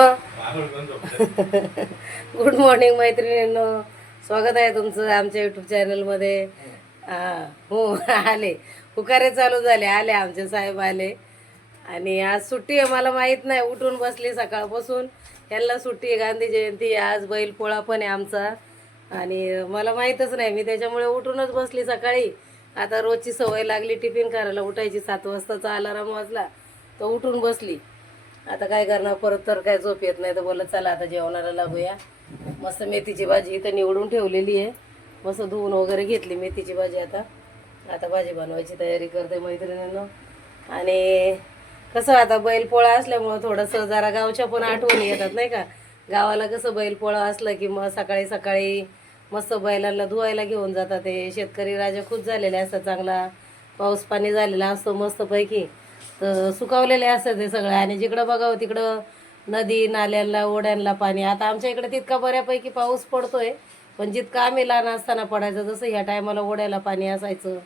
Good morning मैत्रिणींनो, स्वागत आहे तुमचं आमच्या यूट्यूब चॅनलमध्ये. हो आले, हुकारे चालू झाले, आले आमचे साहेब आले. आणि आज सुट्टी आहे, मला माहीत नाही, उठून बसली सकाळपासून. यांना सुट्टी आहे, गांधी जयंती आज, बैलपोळा पण आहे आमचा. आणि मला माहीतच नाही, मी त्याच्यामुळे उठूनच बसली सकाळी. आता रोजची सवय लागली टिफिन करायला उठायची, 7 वाजताचा अलाराम वाजला तर उठून बसली. आता काय करणार, परत तर काय झोप येत नाही, तर बोलत चला आता जेवणाला लागूया. मस्त मेथीची भाजी इथं निवडून ठेवलेली आहे, मस्त धुवून वगैरे घेतली मेथीची भाजी. आता आता भाजी बनवायची तयारी करते मैत्रिणींनो. आणि कसं आता बैलपोळा असल्यामुळं थोडंसं जरा गावच्या पण आठवणी येतात नाही का. गावाला कसं बैलपोळा असलं की मग सकाळी सकाळी मस्त बैलांना धुवायला घेऊन जातात. ते शेतकरी राजा खुश झालेले असतात, चांगला पाऊस पाणी झालेला असतो मस्तपैकी, तर सुकावलेले असतात ते सगळं. आणि जिकडं बघावं तिकडं नदी नाल्यांना ओढ्यांना पाणी. आता आमच्या इकडे तितका बऱ्यापैकी पाऊस पडतोय, पण जितका आम्ही लहान असताना पडायचं, जसं ह्या टायमाला ओढ्याला पाणी असायचं,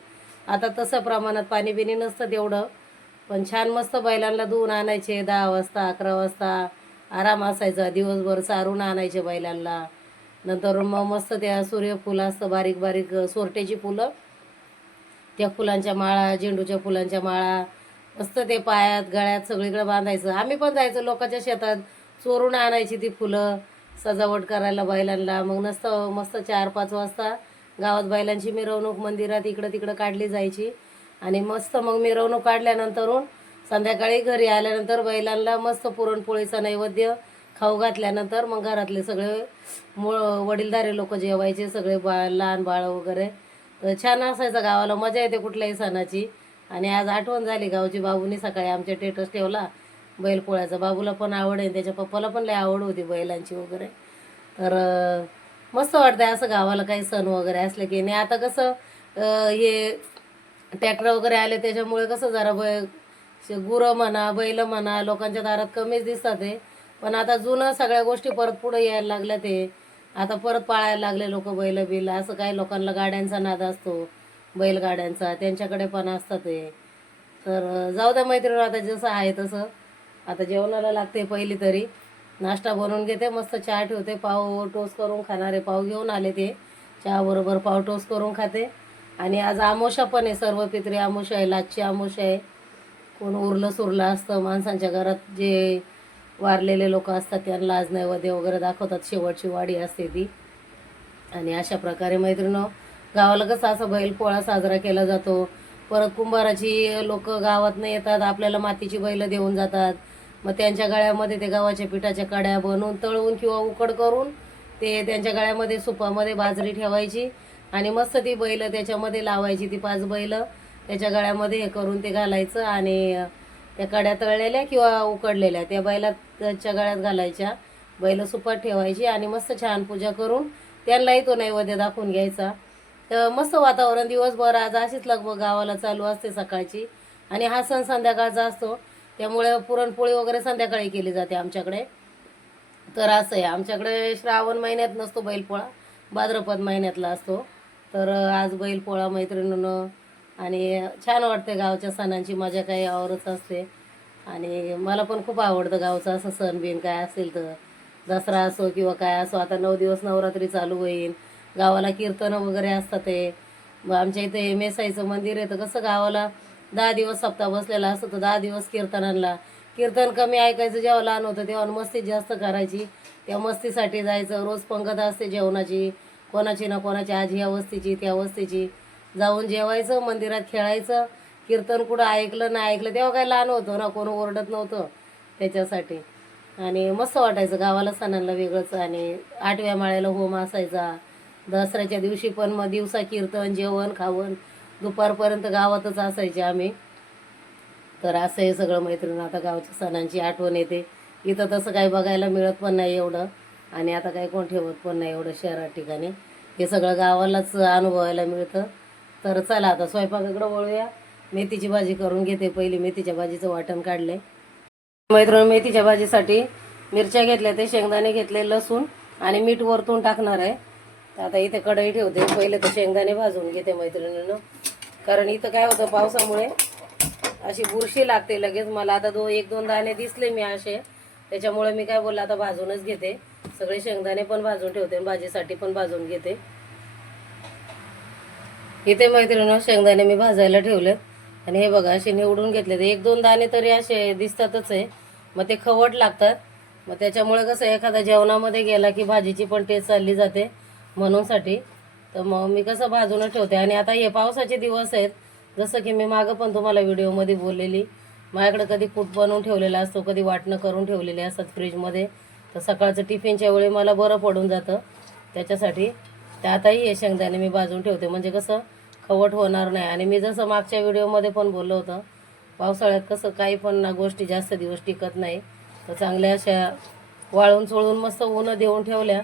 आता तसं प्रमाणात पाणी बिणी नसतं तेवढं. पण छान मस्त बैलांना धुवून आणायचे, 10 वाजता 11 वाजता आराम असायचा, दिवसभर चारून आणायचे बैलांना. नंतर मग मस्त त्या सूर्यफुल असतं, बारीक बारीक सोरट्याची फुलं, त्या फुलांच्या माळा, झेंडूच्या फुलांच्या माळा मस्त ते पायात गळ्यात सगळीकडे बांधायचं. आम्ही पण जायचो लोकांच्या शेतात, चोरून आणायची ती फुलं सजावट करायला बैलांना. मग मस्त 4-5 वाजता गावात बैलांची मिरवणूक मंदिरात इकडं तिकडं काढली जायची. आणि मस्त मग मिरवणूक काढल्यानंतरून संध्याकाळी घरी आल्यानंतर बैलांना मस्त पुरणपोळीचा नैवेद्य खाऊ घातल्यानंतर मग घरातले सगळे वडीलधारे लोक जेवायचे, सगळे लहान बाळ वगैरे. तर छान असायचं, गावाला मजा येते कुठल्याही सणाची. आणि आज आठवण झाली गावची, बाबूने सकाळी आमच्या स्टेटस ठेवला बैलपोळ्याचा. बाबूला पण आवड आहे, त्याच्या पप्पाला पण लय आवड होती बैलांची वगैरे. तर मस्त वाटतंय असं गावाला काही सण वगैरे असले की. नाही आता कसं हे ट्रॅक्टर वगैरे आले त्याच्यामुळे कसं जरा गुरं म्हणा बैल म्हणा लोकांच्या दारात कमीच दिसतात ते. पण आता जुनं सगळ्या गोष्टी परत पुढे यायला लागल्या. ते आता परत पाळायला लागले लोक बैल बिल. असं काही लोकांना गाड्यांचा नाद असतो, बैलगाड्यांचा, त्यांच्याकडे पण असतात ते. तर जाऊ द्या मैत्रिणी, आता जसं आहे तसं. आता जेवणाला लागते, पहिली तरी नाश्ता बनवून घेते, मस्त चहा ठेवते, पाव टोस्ट करून खाणारे पाव घेऊन आले, ते चहाबरोबर पाव टोस्ट करून खाते. आणि आज आमोशा पण आहे, सर्व पित्री आमोशा आहे, लाजची आमोशा आहे. कोण उरलं सुरलं असतं माणसांच्या घरात, जे वारलेले लोक असतात त्यांना आज नैवेद्य वगैरे दाखवतात, शेवटची वाडी असते ती. आणि अशा प्रकारे मैत्रिणी गावाला कसं असं बैलपोळा साजरा केला जातो. परत कुंभाराची लोक गावातनं येतात, आपल्याला मातीची बैलं देऊन जातात. मग त्यांच्या गळ्यामध्ये ते गव्हाच्या पिठाच्या कड्या बनवून तळून किंवा उकड करून ते त्यांच्या गळ्यामध्ये सुपामध्ये बाजरी ठेवायची आणि मस्त ती बैलं त्याच्यामध्ये लावायची. ती 5 बैलं त्याच्या गळ्यामध्ये हे करून ते घालायचं आणि त्या कड्या तळलेल्या किंवा उकडलेल्या त्या बैलात त्याच्या गळ्यात घालायच्या, बैलं सुपात ठेवायची आणि मस्त छान पूजा करून त्यांनाही तो नैवेद्य दाखवून घ्यायचा. तर मस्त वातावरण दिवसभर आज अशीच लगबग गावाला चालू असते सकाळची. आणि हा सण संध्याकाळचा असतो, त्यामुळे पुरणपोळी वगैरे संध्याकाळी केली जाते आमच्याकडे. तर असं आहे, आमच्याकडे श्रावण महिन्यात नसतो बैलपोळा, भाद्रपद महिन्यातला असतो. तर आज बैलपोळा मैत्रिणीनं. आणि छान वाटते, गावच्या सणांची मजा काही आवरच असते. आणि मला पण खूप आवडतं गावचं असं सण बिन काय असेल तर, दसरा असो किंवा काय असो. आता 9 दिवस नवरात्री चालू होईल, गावाला कीर्तनं वगैरे असतात. ते आमच्या इथे मेसाईचं मंदिर आहे, तर कसं गावाला 10 दिवस सप्ताह बसलेला असतो, तर 10 दिवस कीर्तनांना. कीर्तन कमी ऐकायचं जेव्हा लहान होतं, तेव्हा मस्ती जास्त करायची. त्या मस्तीसाठी जायचं, रोज पंगत असते जेवणाची, कोणाची ना कोणाची, आज ह्या वस्तीची त्या वस्तीची. जाऊन जेवायचं, मंदिरात खेळायचं. कीर्तन कुठं ऐकलं नाही ऐकलं, तेव्हा काय लहान होतं ना, कोण ओरडत नव्हतं त्याच्यासाठी. आणि मस्त वाटायचं गावाला सणांना वेगळंच. आणि 8व्या माळ्याला होम असायचा दसऱ्याच्या दिवशी पण. मग दिवसा कीर्तन जेवण खावण दुपारपर्यंत गावातच असायचे आम्ही. तर असं हे सगळं मैत्रिणी, आता गावच्या सणांची आठवण येते. इथं तसं काही बघायला मिळत पण नाही एवढं, आणि आता काही कोण ठेवत पण नाही एवढं शहरात ठिकाणी. हे सगळं गावालाच अनुभवायला मिळतं. तर चला आता स्वयंपाकाकडं वळूया. मेथीची भाजी करून घेते, पहिली मेथीच्या भाजीचं वाटण काढले मैत्रिणी. मेथीच्या भाजीसाठी मिरच्या घेतल्या, ते शेंगदाणे घेतले, लसूण आणि मीठ वरतून टाकणार आहे. तर आता इथे कढई ठेवते, पहिले तर शेंगदाणे भाजून घेते मैत्रिणीनं. कारण इथं काय होतं, पावसामुळे अशी बुरशी लागते लगेच मला. आता 1-2 दाणे दिसले मी असे, त्याच्यामुळे मी काय बोलले आता भाजूनच घेते, सगळे शेंगदाणे पण भाजून ठेवते आणि भाजीसाठी पण भाजून घेते. इथे मैत्रिणी शेंगदाणे मी भाजायला ठेवलेत आणि हे बघा असे निवडून घेतलेत. 1-2 दाणे तरी असे दिसतातच आहे, मग ते खवट लागतात. मग त्याच्यामुळे कसं एखादा जेवणामध्ये गेला की भाजीची पण टेस्ट चालली जाते म्हणूनसाठी. तर मग मी कसं भाजूनच ठेवते. आणि आता हे पावसाचे दिवस आहेत, जसं की मी मागं पण तुम्हाला व्हिडिओमध्ये बोललेली, माझ्याकडे कधी कूट बनवून ठेवलेला असतो, कधी वाटणं करून ठेवलेले असतात फ्रीजमध्ये. तर सकाळचं टिफिनच्या वेळी मला बरं पडून जातं त्याच्यासाठी. तर आताही हे शेंगदाणे मी भाजून ठेवते, म्हणजे कसं खवट होणार नाही. आणि मी जसं मागच्या व्हिडिओमध्ये पण बोललं होतं, पावसाळ्यात कसं काही पण गोष्टी जास्त दिवस टिकत नाही. तर चांगल्या अशा वाळून चोळून मस्त ऊन देऊन ठेवल्या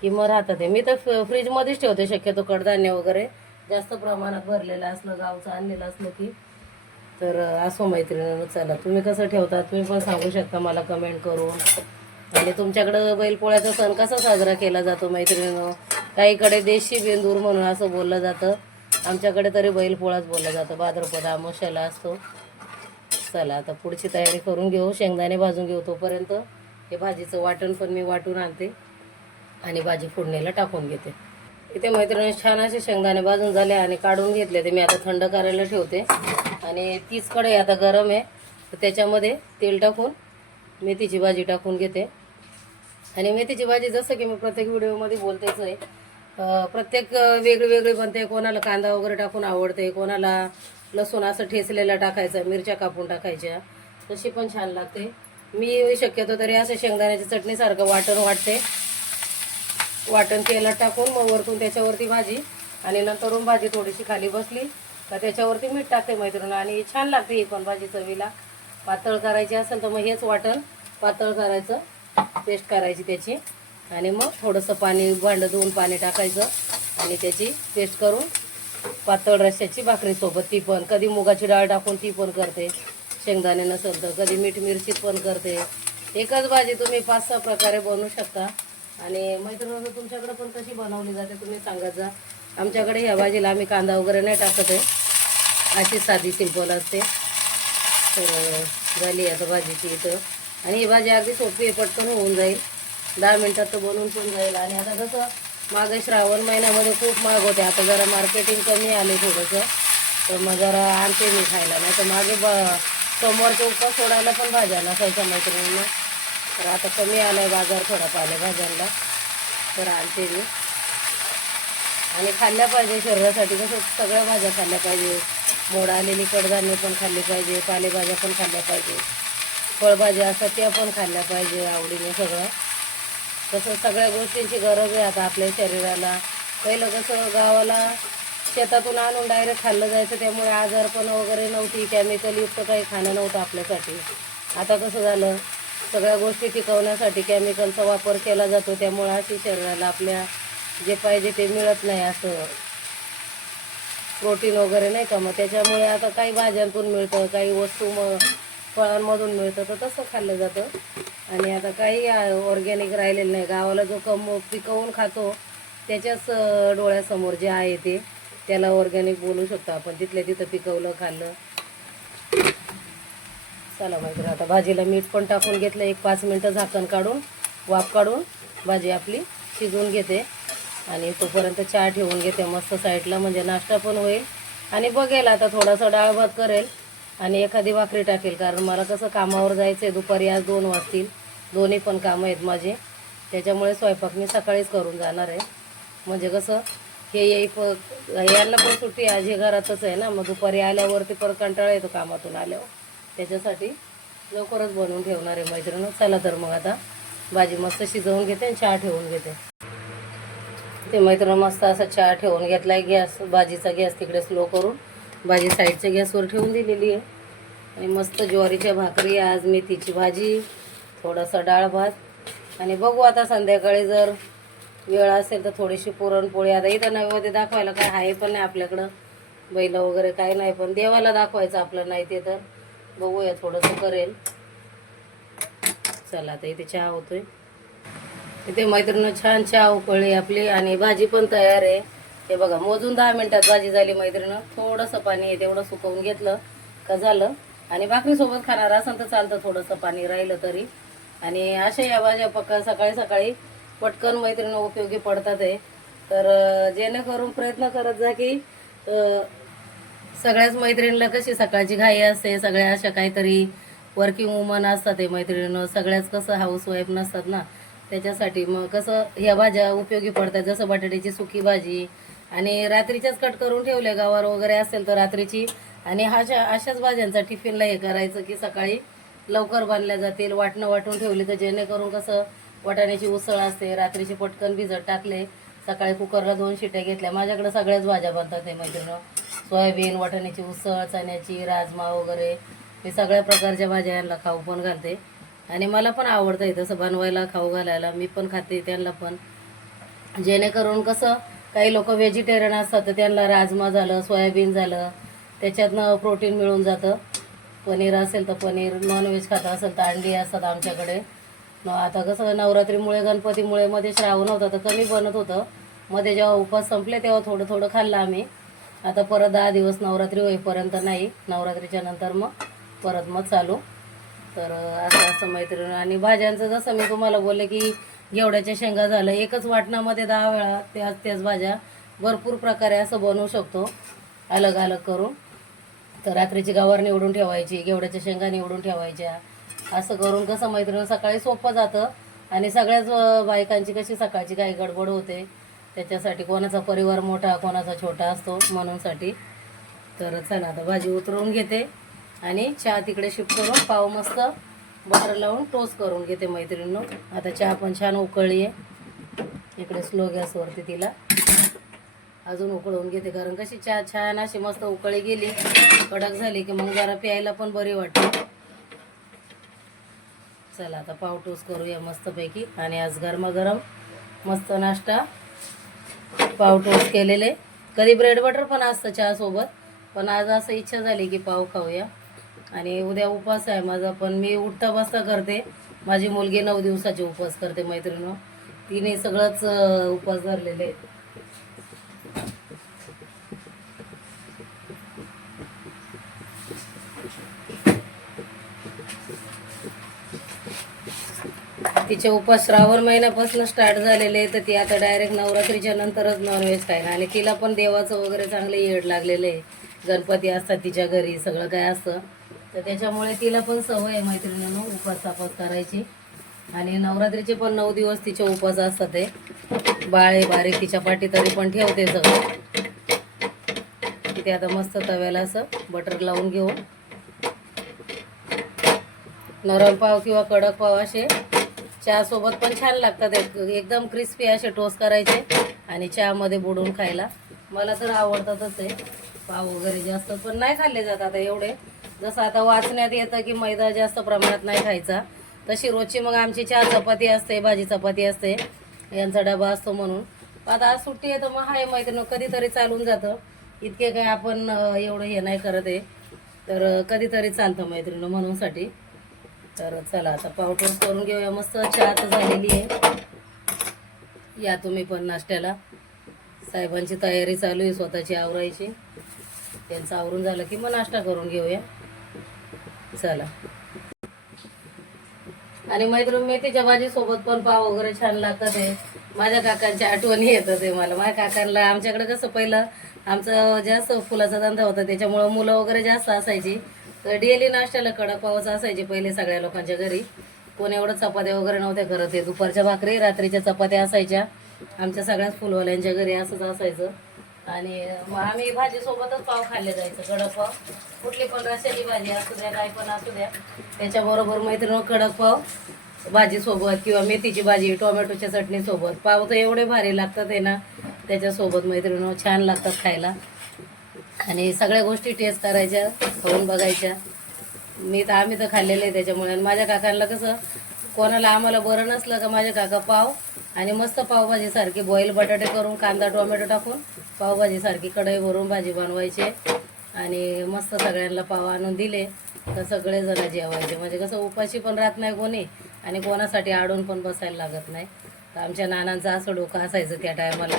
की मग राहतात. मी तर फ्रीजमध्येच ठेवते शक्यतो, कडधान्य वगैरे जास्त प्रमाणात भरलेलं असलं, गावचं आणलेलं असलं की. तर असो मैत्रिणींनो, चला तुम्ही कसं ठेवता तुम्ही पण सांगू शकता मला कमेंट करून. आणि तुमच्याकडं बैलपोळ्याचा सण कसा साजरा केला जातो मैत्रिणींनो? काहीकडे देशी बेंदूर म्हणून असं बोललं जातं, आमच्याकडे तरी बैलपोळाच बोलला जातं, भाद्रपद अमावस्येला असतो. चला आता पुढची तयारी करून घेऊ, शेंगदाणे भाजून घेऊ. तोपर्यंत हे भाजीचं वाटण पण मी वाटून आणते आणि भाजी फोडणीला टाकून घेते. इथे मैत्रिणी छान असे शेंगदाणे भाजून झाले आणि काढून घेतले. ते मी आता थंड करायला ठेवते. आणि तीच कढई आता गरम आहे, तर त्याच्यामध्ये तेल टाकून मेथीची भाजी टाकून घेते. आणि मेथीची भाजी जसं की मी प्रत्येक व्हिडिओमध्ये बोलतेच आहे, प्रत्येक वेगळी बनते. कोणाला कांदा वगैरे टाकून आवडते, कोणाला लसूण असं ठेचलेला टाकायचा, मिरच्या कापून टाकायच्या, तशी पण छान लागते. मी शक्यतो तरी असं शेंगदाण्याच्या चटणीसारखं वाटण वाटते. वाटण तेलात टाकून मग वरतून त्याच्यावरती भाजी, आणि नंतरून भाजी थोडीशी खाली बसली तर त्याच्यावरती मीठ टाकते मैत्रिणी. आणि छान लागते ही पण भाजी चवीला. पातळ करायची असेल तर मग हेच वाटण पातळ करायचं, पेस्ट करायची त्याची, आणि मग थोडंसं पाणी, भांडं धुवून पाणी टाकायचं आणि त्याची पेस्ट करून पातळ रश्श्याची भाकरीसोबत, ती पण कधी मुगाची डाळ टाकून ती पण करते, शेंगदाणे नसेल तर कधी मीठ मिरची पण करते. एकच भाजी तुम्ही 5-6 प्रकारे बनवू शकता. आणि मैत्रिणी तुमच्याकडे पण कशी बनवली जाते तुम्ही सांगत जा. आमच्याकडे ह्या भाजीला आम्ही कांदा वगैरे नाही टाकत आहे, अशी साधी सिंपल असते. तर झाली आता भाजीची इथं. आणि ही भाजी अगदी सोपी आहे, पटकन होऊन जाईल, 10 मिनटात तर बनवून पण जाईल. आणि आता कसं मागे श्रावण महिन्यामध्ये खूप महाग होते, आता जरा मार्केटिंग कमी आले थोडंसं, तर मग जरा आणते मी खायला. नाही तर मागे सोमवारचे उपवास सोडायला पण भाज्या नसायच्या मैत्रिणींना, तर आता कमी आला आहे बाजार थोडा पालेभाज्यांना, तर आणते मी. आणि खाल्ल्या पाहिजे शरीरासाठी, कसं सगळ्या भाज्या खाल्ल्या पाहिजे, मोड आलेली कडधान्य पण खाल्ली पाहिजे, पालेभाज्या पण खाल्ल्या पाहिजे, फळभाज्या असतात त्या पण खाल्ल्या पाहिजे आवडीने सगळं. तसं सगळ्या गोष्टींची गरज आहे आता आपल्या शरीराला. पहिलं कसं गावाला शेतातून आणून डायरेक्ट खाल्लं जायचं, त्यामुळे आजारपण वगैरे नव्हती, केमिकलयुक्त काही खाणं नव्हतं आपल्यासाठी. आता कसं झालं, सगळ्या गोष्टी टिकवण्यासाठी केमिकलचा वापर केला जातो, त्यामुळे अशी शरीराला आपल्या जे पाहिजे ते मिळत नाही, असं प्रोटीन वगैरे नाही का. मग त्याच्यामुळे आता काही भाज्यांतून मिळतं, काही वस्तू फळांमधून मिळतं, तर तसं खाल्लं जातं. आणि आता काही ऑर्गॅनिक राहिलेलं नाही. गावाला जो पिकवून खातो त्याच्याच डोळ्यासमोर जे आहे ते त्याला ऑर्गॅनिक बोलू शकतो आपण, तिथल्या तिथं पिकवलं खाल्लं. चला माहिती, आता भाजीला मीठ पण टाकून घेतलं. 1-5 मिनटं झाकण काढून वाफ काढून भाजी आपली शिजवून घेते. आणि तोपर्यंत चहा ठेवून घेते मस्त साईडला, म्हणजे नाश्ता पण होईल. आणि बघेल आता थोडासा डाळ भात करेल आणि एखादी भाकरी टाकेल, कारण मला कसं कामावर जायचं आहे दुपारी, आज 2 वाजतील, दोन्ही पण कामं आहेत माझे, त्याच्यामुळे स्वयंपाक मी सकाळीच करून जाणार आहे. म्हणजे कसं हे यांना पण सुट्टी आज, हे घरातच आहे ना, मग दुपारी आल्यावरती परत कंटाळा येतो कामातून आल्यावर, त्याच्यासाठी लवकरच बनवून ठेवणार आहे मैत्रिणी. चला तर मग आता भाजी मस्त शिजवून घेते आणि चहा ठेवून घेते. ते मैत्रिणी मस्त असा चहा ठेवून घेतला आहे. गॅस, भाजीचा गॅस तिकडे स्लो करून भाजी साईडच्या गॅसवर ठेवून दिलेली आहे. आणि मस्त ज्वारीच्या भाकरी, आज मेथीची भाजी, थोडासा डाळ भात. आणि बघू आता संध्याकाळी जर वेळ असेल तर थोडीशी पुरणपोळी. आता इथं नैवेद्य दाखवायला काय आहे पण नाही आपल्याकडं, बैल वगैरे काय नाही, पण देवाला दाखवायचं आपलं नाही ते, तर बघूया थोडंसं करेल. चला आता इथे चहा होतोय. इथे मैत्रिणी छान चहा उकळली आपली आणि भाजी पण तयार आहे. हे बघा मोजून 10 मिनटात भाजी झाली मैत्रिणी. थोडंसं पाणी आहे तेवढं सुकवून घेतलं का झालं. आणि भाकरीसोबत खाणार असेल तर चालतं, थोडंसं पाणी राहिलं तरी. आणि अशा या भाज्या पक्का सकाळी सकाळी पटकन मैत्रिणी उपयोगी पडतात आहे. तर जेणेकरून प्रयत्न करत जा की सगळ्याच मैत्रिणीला कशी सकाळची घाई असते, सगळ्या अशा काहीतरी वर्किंग वुमन असतात हे मैत्रिणीनं, सगळ्याच कसं हाऊसवाईफ नसतात ना, त्याच्यासाठी मग कसं ह्या भाज्या उपयोगी पडतात. जसं बटाट्याची सुकी भाजी आणि रात्रीच्याच कट करून ठेवले, गवार वगैरे असेल तर रात्रीची, आणि अशाच भाज्यांचा टिफिनला हे करायचं की सकाळी लवकर बांधल्या जातील. वाटून ठेवली तर जेणेकरून कसं वाटाण्याची उसळ असते, रात्रीची पटकन भिजत टाकले, सकाळी कुकरला 2 शिट्या घेतल्या. माझ्याकडे सगळ्याच भाज्या बनतात हे मैत्रिणीनं, सोयाबीन, वाटाण्याची उसळ, चण्याची, राजमा वगैरे, मी सगळ्या प्रकारच्या भाज्या यांना खाऊ पण घालते. आणि मला पण आवडतं आहे तसं बनवायला, खाऊ घालायला, मी पण खाते त्यांना पण. जेणेकरून कसं काही लोक व्हेजिटेरियन असतात तर त्यांना राजमा झालं, सोयाबीन झालं, त्याच्यातनं प्रोटीन मिळून जातं. पनीर असेल तर पनीर, नॉनव्हेज खाता असेल तर अंडी असतात आमच्याकडे. आता कसं नवरात्रीमुळे, गणपतीमुळे मध्ये श्रावण होता तर कमी बनत होतं. मध्ये जेव्हा उपवास संपले तेव्हा थोडं थोडं खाल्लं आम्ही. आता परत 10 दिवस नवरात्री होईपर्यंत नाही, नवरात्रीच्या नंतर परत चालू. तर असं असं मैत्रिणी. आणि भाज्यांचं जसं मी तुम्हाला बोलले की घेवड्याच्या शेंगा झालं, एकच वाटणामध्ये 10 वेळा त्याच भाज्या भरपूर प्रकारे असं बनवू शकतो, अलग अलग करून. तर रात्रीची गवार निवडून ठेवायची, घेवड्याच्या शेंगा निवडून ठेवायच्या, असं करून कसं मैत्रिणी सकाळी सोपं जातं. आणि सगळ्याच बायकांची कशी सकाळची काही गडबड होते, त्याच्यासाठी कोणाचा परिवार मोठा कोणाचा छोटा असतो म्हणूनसाठी. तर चला आता भाजी उतरवून घेते आणि चहा तिकडे शिफ्ट करून पाव मस्त बटर लावून टोस्ट करून घेते मैत्रिणींनो. आता चहा पण छान उकळली आहे, इकडे स्लो गॅसवरती तिला अजून उकळवून घेते, कारण कशी चहा छान अशी मस्त उकळी गेली, कडक झाली की मग जरा प्यायला पण बरी वाटते. चला आता पाव टोस्ट करूया मस्तपैकी. आणि आज गरमागरम मस्त नाश्ता पाव टोस्ट केलेले. कधी ब्रेड बटर पण असतं चहासोबत, पण आज असं इच्छा झाली की पाव खाऊया. आणि उद्या उपवास आहे माझा, पण मी उठता बसता करते. माझी मुलगी 9 दिवसाचे उपवास करते मैत्रिणी, तिने सगळंच उपवास धरलेले आहेत. तिचे उपवास श्रावण महिन्यापासून स्टार्ट झालेले, तर ती आता डायरेक्ट नवरात्रीच्या नंतरच नॉनव्हेज खायला. आणि तिला पण देवाचं वगैरे चांगले येड लागलेले आहे, गणपती असतात तिच्या घरी, सगळं काय असतं, तर त्याच्यामुळे तिला पण सवय आहे मैत्रिणींनो उपवास तापास करायची. आणि नवरात्रीचे पण 9 दिवस तिचे उपवास असतात. ते बाळे बारीक तिच्या पाठी तरी पण ठेवते सगळं. तिथे आता मस्त तव्याला असं बटर लावून घेऊ. नरम पाव किंवा कडक पाव असे चहासोबत पण छान लागतात, एकदम क्रिस्पी असे टोस्ट करायचे आणि चहामध्ये बुडवून खायला. मला तर आवडतातच आहे पाव वगैरे, जास्त पण नाही खाल्ले जात आता एवढे. जसं आता वाचण्यात येतं की मैदा जास्त प्रमाणात नाही खायचा, तशी रोजची मग आमची चहा चपाती असते, भाजी चपाती असते, यांचा डबा असतो म्हणून. आता आज सुट्टी आहे तर मग हाय मैत्रिणी कधीतरी चालून जातं, इतके काय आपण एवढं हे नाही करत आहे, तर कधीतरी चालतं मैत्रिणी म्हणूनसाठी. तर चला आता पाव टोस्ट करून घेऊया मस्त. चहा तर झालेली आहे, या तुम्ही पण नाश्त्याला. साहेबांची तयारी चालू आहे स्वतःची आवरायची, त्यांचं आवरून झालं की मग नाश्ता करून घेऊया. चला. आणि मैत्रीण मेथीच्या भाजीसोबत पण पाव वगैरे छान लागतात. आहे माझ्या काकांच्या आठवणी येतात आहे मला. माझ्या काकांना आमच्याकडे कसं पहिलं आमचं जास्त फुलाचा धंदा होता, त्याच्यामुळं मुलं वगैरे जास्त असायची, तर डेली नाश्त्याला कडक पावच असायचे पहिले सगळ्या लोकांच्या घरी. कोण एवढं चपात्या वगैरे नव्हत्या करत, आहे दुपारच्या भाकरी रात्रीच्या चपात्या असायच्या आमच्या सगळ्याच फुलवाल्यांच्या घरी, असंच असायचं. आणि मग आम्ही भाजीसोबतच पाव खाल्ले जायचं, कडक पाव, कुठली पण रश्याची भाजी असू द्या काय पण असू द्या, त्याच्याबरोबर मैत्रिणी कडक पाव भाजीसोबत किंवा मेथीची भाजी टोमॅटोच्या चटणीसोबत पाव तर एवढे भारी लागतात आहे ना, त्याच्यासोबत मैत्रिणी छान लागतात खायला. आणि सगळ्या गोष्टी टेस्ट करायच्या, खाऊन बघायच्या. आम्ही तर खाल्लेलं आहे त्याच्यामुळे. आणि माझ्या काकांना कसं कोणाला आम्हाला बरं नसलं का माझे काका पाव आणि मस्त पावभाजीसारखी बॉईल बटाटे करून कांदा टोमॅटो टाकून पावभाजीसारखी कढई भरून भाजी बनवायचे आणि मस्त सगळ्यांना पाव आणून दिले तर सगळेजण जेवायचे. म्हणजे कसं उपाशी पण राहत नाही कोणी आणि कोणासाठी आडून पण बसायला लागत नाही. तर आमच्या नानांचं असं डोकं असायचं त्या टायमाला,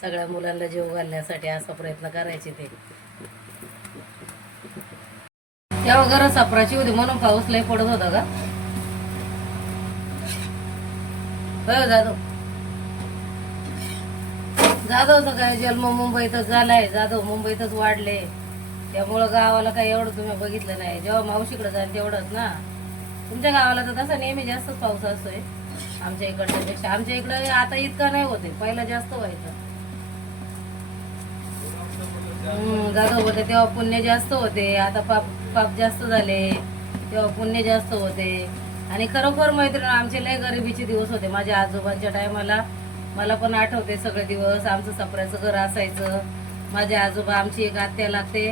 सगळ्या मुलांना जेव घालण्यासाठी असा प्रयत्न करायचे ते. तेव्हा गरज सापराची होती म्हणून पाऊस लय पडत होता का. हो जाधव. जाधवचं काय जन्म मुंबईतच झालाय, जाधव मुंबईतच वाढले, त्यामुळं गावाला काही एवढं तुम्ही बघितलं नाही. जेव्हा मावशीकडे जाईल तेवढंच ना. तुमच्या गावाला तर तसा नेहमी जास्तच पाऊस असतोय आमच्या इकडच्यापेक्षा. आमच्या इकडे आता इतका नाही होते, पहिला जास्त व्हायचं. जाधव होते तेव्हा पुण्य जास्त होते, आता पाप पाप जास्त झाले. तेव्हा पुण्य जास्त होते. आणि खरोखर मैत्रीण आमचे लय गरिबीचे दिवस होते माझ्या आजोबांच्या टायमाला. मला पण आठवते सगळे दिवस. आमचं सपऱ्याचं घर असायचं. माझे आजोबा, आमची एक आत्या लागते,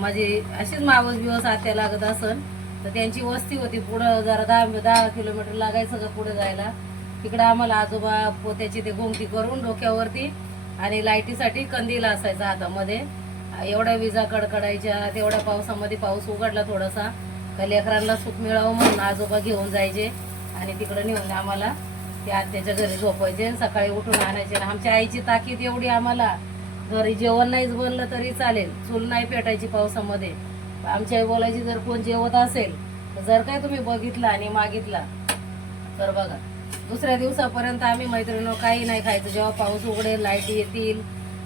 माझी अशीच मावस बिवस आत्या लागत असन, तर त्यांची वस्ती होती पुढं जरा 10 किलोमीटर लागायचं का पुढे जायला. तिकडं आम्हाला आजोबा पोत्याची ते घुमटी करून डोक्यावरती आणि लाईटीसाठी कंदील असायचा हातामध्ये. एवढ्या विजा कडकडायच्या. तेवढ्या पावसामध्ये पाऊस उघडला थोडासा का लेकरांना सुख मिळावं म्हणून आजोबा घेऊन जायचे आणि तिकडं नेऊन आम्हाला ते आत्याच्या घरी झोपायचे. सकाळी उठून आणायचे. आमच्या आईची ताकीद एवढी, आम्हाला घरी जेवण नाहीच बनलं तरी चालेल, चूल नाही पेटायची पावसामध्ये. आमची आई बोलायची जर कोण जेवत असेल तर जर काय तुम्ही बघितला आणि मागितला तर बघा दुसऱ्या दिवसापर्यंत आम्ही मैत्रिणी काही नाही खायचं. जेव्हा पाऊस उघडेल, लाईटी येतील,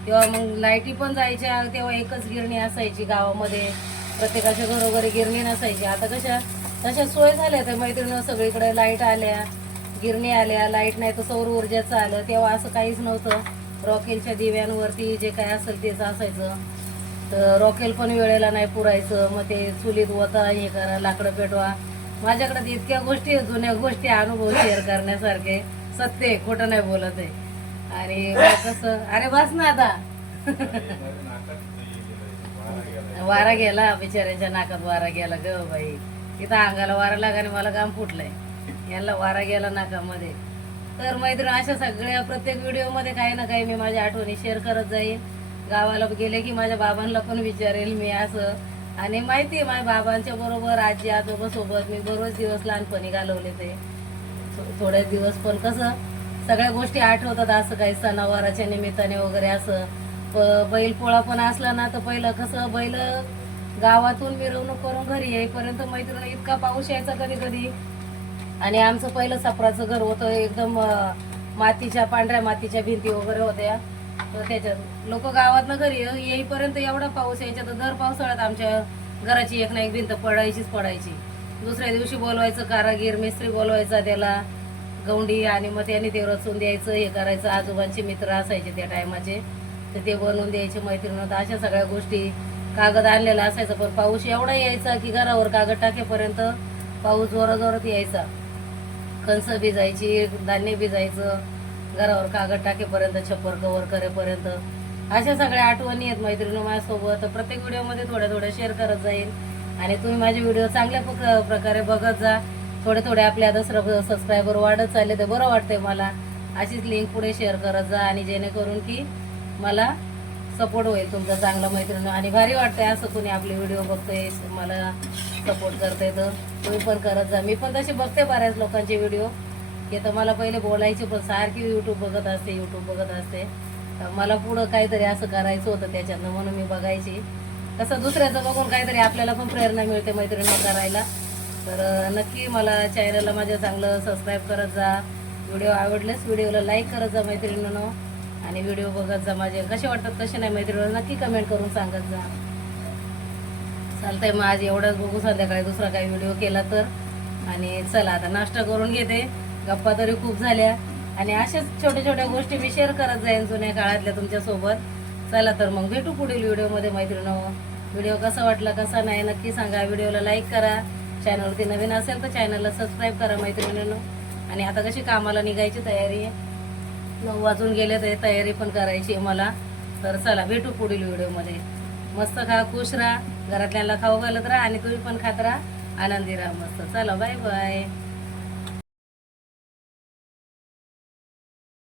तेव्हा मग लाईटी पण जायच्या. तेव्हा एकच गिरणी असायची गावामध्ये, प्रत्येकाच्या घरोघरी गिरणी नसायची. आता तशा सोय झाल्या त्या मैत्रिणी, सगळीकडे लाईट आल्या, गिरणी आल्या. लाईट नाही तर सौर ऊर्जाचं आलं. तेव्हा असं काहीच नव्हतं. रॉकेलच्या दिव्यांवरती जे काय असेल तेच असायचं. तर रॉकेल पण वेळेला नाही पुरायचं. मग ते चुलीत वता, हे करा, लाकडं पेटवा. माझ्याकडे इतक्या गोष्टी, जुन्या गोष्टी, अनुभव शेअर करण्यासारखे. सत्य आहे, खोटं नाही बोलत आहे. आणि कसं, अरे बस ना आता. वारा गेला, बिचाऱ्यांच्या नाकात वारा गेला ग बाई. तिथं अंगाला वारा लागा आणि मला काम फुटलंय. यांना वारा गेला नाकामध्ये. तर मैत्रीण अशा सगळ्या प्रत्येक व्हिडिओमध्ये काही ना काही मी माझ्या आठवणी शेअर करत जाईन. गावाला गेले की माझ्या बाबांना पण विचारेल मी असं. आणि माहिती आहे माझ्या बाबांच्या बरोबर आजी आजोबा सोबत मी बरोच दिवस लहानपणी घालवले. ते थोडे दिवस पण कसं सगळ्या गोष्टी आठवतात. असं काही सणावाराच्या निमित्ताने वगैरे असं. बैल पोळा पण असला ना तर पहिलं कसं बैल गावातून मिरवणूक करून घरी येईपर्यंत मैत्रिणी इतका पाऊस यायचा कधी कधी. आणि आमचं पहिलं सपराचं घर होतं एकदम मातीच्या, पांढऱ्या मातीच्या भिंती वगैरे होत्या. तर त्याच्यात लोक गावातनं घरी येईपर्यंत एवढा पाऊस यायचा. तर दर पावसाळ्यात आमच्या घराची एक ना एक भिंत पडायची. दुसऱ्या दिवशी बोलवायचं कारागीर, मिस्त्री बोलवायचा, त्याला गौंडी, आणि मग त्याने ते रचून द्यायचं, हे करायचं. आजोबांचे मित्र असायचे त्या टायमाचे, तर ते बनवून द्यायचे मैत्रिणी. तर अशा सगळ्या गोष्टी. कागद आणलेला असायचा, पण पाऊस एवढा यायचा की घरावर कागद टाकेपर्यंत पाऊस जोरात यायचा. कणस भिजायची, धान्य भिजायचं, घरावर कागद टाकेपर्यंत, छप्पर कव्हर करेपर्यंत. अशा सगळ्या आठवणी आहेत मैत्रिणी माझ्यासोबत. प्रत्येक व्हिडिओमध्ये थोड्या शेअर करत जाईल. आणि तुम्ही माझे व्हिडिओ चांगल्या प्रकारे बघत जा. थोडे आपल्या सबस्क्रायबर वाढत चालले तर बरं वाटतंय मला. अशीच लिंक पुढे शेअर करत जा, आणि जेणेकरून की मला सपोर्ट होईल तुमचा चांगला मैत्रिणी. आणि भारी वाटतंय असं कोणी आपले व्हिडिओ बघतंय, मला सपोर्ट करते. तर तुम्ही पण करत जा. मी पण तशी बघते बऱ्याच लोकांचे व्हिडिओ. की तर मला पहिले बोलायचे, पण सारखी यूट्यूब बघत असते. तर मला पुढं काहीतरी असं करायचं होतं त्याच्यातनं, म्हणून मी बघायची. कसं दुसऱ्याचं बघून काहीतरी आपल्याला पण प्रेरणा मिळते मैत्रिणी करायला. तर नक्की मला चॅनलला माझ्या चांगलं सबस्क्राईब करत जा. व्हिडिओ आवडलेच व्हिडिओला लाईक करत जा मैत्रिणींनो. आणि व्हिडिओ बघत जा. माझे कसे वाटतात कसे नाही मैत्रिणींना नक्की कमेंट करून सांगत जा. चालतंय मग आज एवढंच बघू, संध्याकाळी दुसरा काही व्हिडिओ केला तर. आणि चला आता नाश्ता करून घेते. गप्पा तरी खूप झाल्या, आणि अशाच छोट्या गोष्टी मी शेअर करत जाईन जुन्या काळातल्या तुमच्यासोबत. चला तर मग भेटू पुढील व्हिडिओमध्ये मैत्रिणींनो. व्हिडिओ कसा वाटला कसा नाही नक्की सांगा. व्हिडिओला लाईक करा. चॅनलवरती नवीन असेल तर चॅनलला सबस्क्राईब करा मैत्रिणींनो. आणि आता कशी कामाला निघायची तयारी आहे, 9 वाजून गेले तर तयारी पण करायची आहे मला. तर चला भेटू पुढील व्हिडिओमध्ये. मस्त खा, खुश राहा, घरातल्यांना खाऊ घालत राहा, आणि तुम्ही पण खात राहा, आनंदी राहा मस्त. चला बाय बाय.